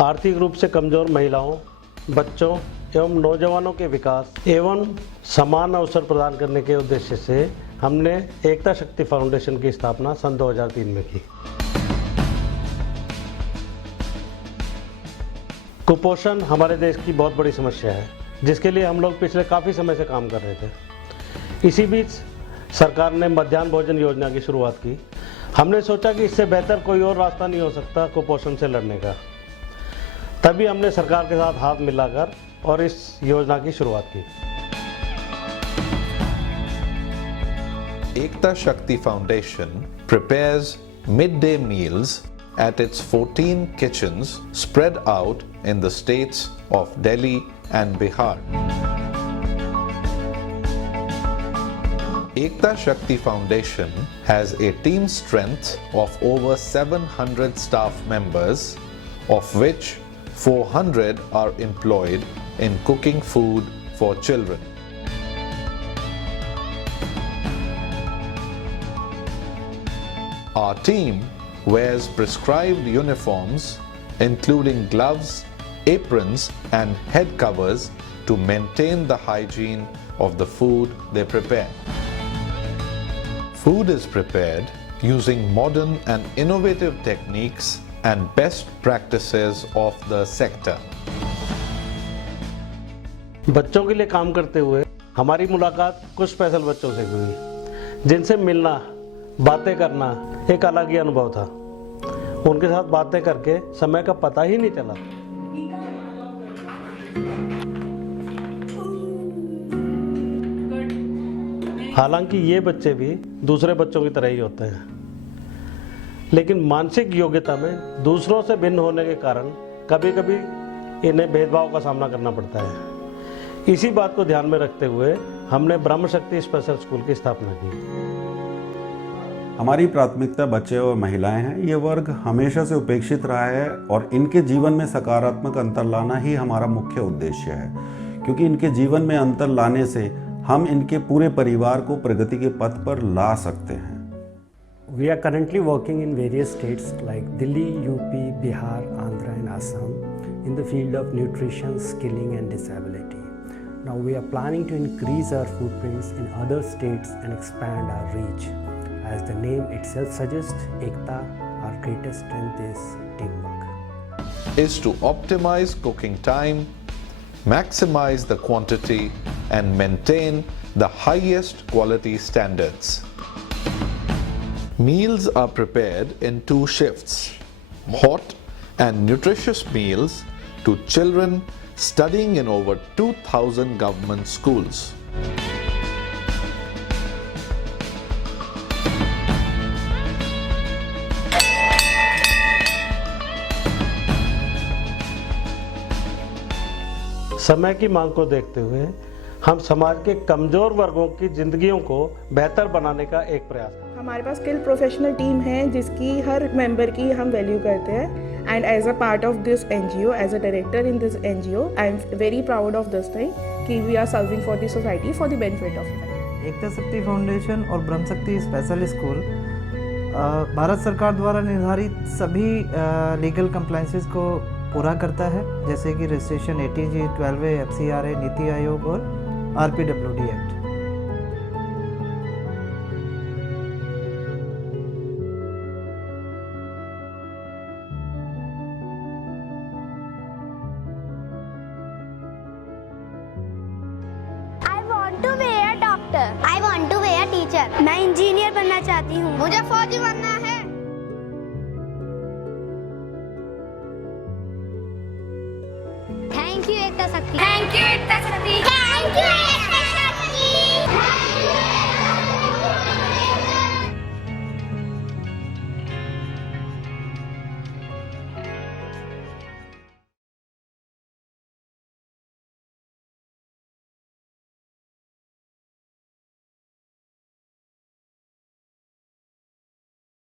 आर्थिक रूप से कमजोर महिलाओं, बच्चों एवं नौजवानों के विकास एवं समान अवसर प्रदान करने के उद्देश्य से हमने एकता शक्ति फाउंडेशन की स्थापना सन 2003 में की। कुपोषण हमारे देश की बहुत बड़ी समस्या है, जिसके लिए हम लोग पिछले काफ़ी समय से काम कर रहे थे। इसी बीच सरकार ने मध्याह्न भोजन योजना की शुरुआत की। हमने सोचा कि इससे बेहतर कोई और रास्ता नहीं हो सकता कुपोषण से लड़ने का। तभी हमने सरकार के साथ हाथ मिलाकर और इस योजना की शुरुआत की। Ekta Shakti Foundation prepares midday meals at its 14 kitchens spread out in the states of Delhi and Bihar. Ekta Shakti Foundation has a team strength of over 700 staff members, of which 400 are employed in cooking food for children. Our team wears prescribed uniforms, including gloves, aprons, and head covers to maintain the hygiene of the food they prepare. Food is prepared using modern and innovative techniques and best practices of the sector. बच्चों के लिए काम करते हुए हमारी मुलाकात कुछ special बच्चों से हुई, जिनसे मिलना, बातें करना एक अलग ही अनुभव था। उनके साथ बातें करके समय का पता ही नहीं चला। हालांकि ये बच्चे भी दूसरे बच्चों की तरह ही होते हैं, लेकिन मानसिक योग्यता में दूसरों से भिन्न होने के कारण कभी कभी इन्हें भेदभाव का सामना करना पड़ता है। इसी बात को ध्यान में रखते हुए हमने ब्रह्म शक्ति स्पेशल स्कूल की स्थापना की। हमारी प्राथमिकता बच्चे और महिलाएं हैं। ये वर्ग हमेशा से उपेक्षित रहा है और इनके जीवन में सकारात्मक अंतर लाना ही हमारा मुख्य उद्देश्य है, क्योंकि इनके जीवन में अंतर लाने से हम इनके पूरे परिवार को प्रगति के पथ पर ला सकते हैं। We are currently working in various states like Delhi, UP, Bihar, Andhra and Assam in the field of nutrition, skilling and disability. Now we are planning to increase our footprints in other states and expand our reach. As the name itself suggests, Ekta, our greatest strength is teamwork. Is to optimize cooking time, maximize the quantity, and maintain the highest quality standards. Meals are prepared in 2 shifts, hot and nutritious meals to children studying in over 2,000 government schools. समय की मांग को देखते हुए हम समाज के कमजोर वर्गों की जिंदगियों को बेहतर बनाने का एक प्रयास करते हैं। हमारे पास स्किल प्रोफेशनल टीम है जिसकी हर मेंबर की हम वैल्यू करते हैं। And as a part of this NGO, as a director in this NGO, I am very proud of this thing कि we are serving for the society for the benefit of society. Ekta Shakti foundation और ब्रह्म शक्ति special school Bharat सरकार द्वारा निर्धारित सभी legal compliances को पूरा करता है, जैसे कि registration ATG, 12A, FCRA, NITI Aayog और RPWD act. I want to be a doctor. I want to be a teacher. मैं इंजीनियर बनना चाहती हूँ। मुझे फौजी बनना है। Thank you एकता शक्ति। Thank you एकता शक्ति। Thank you।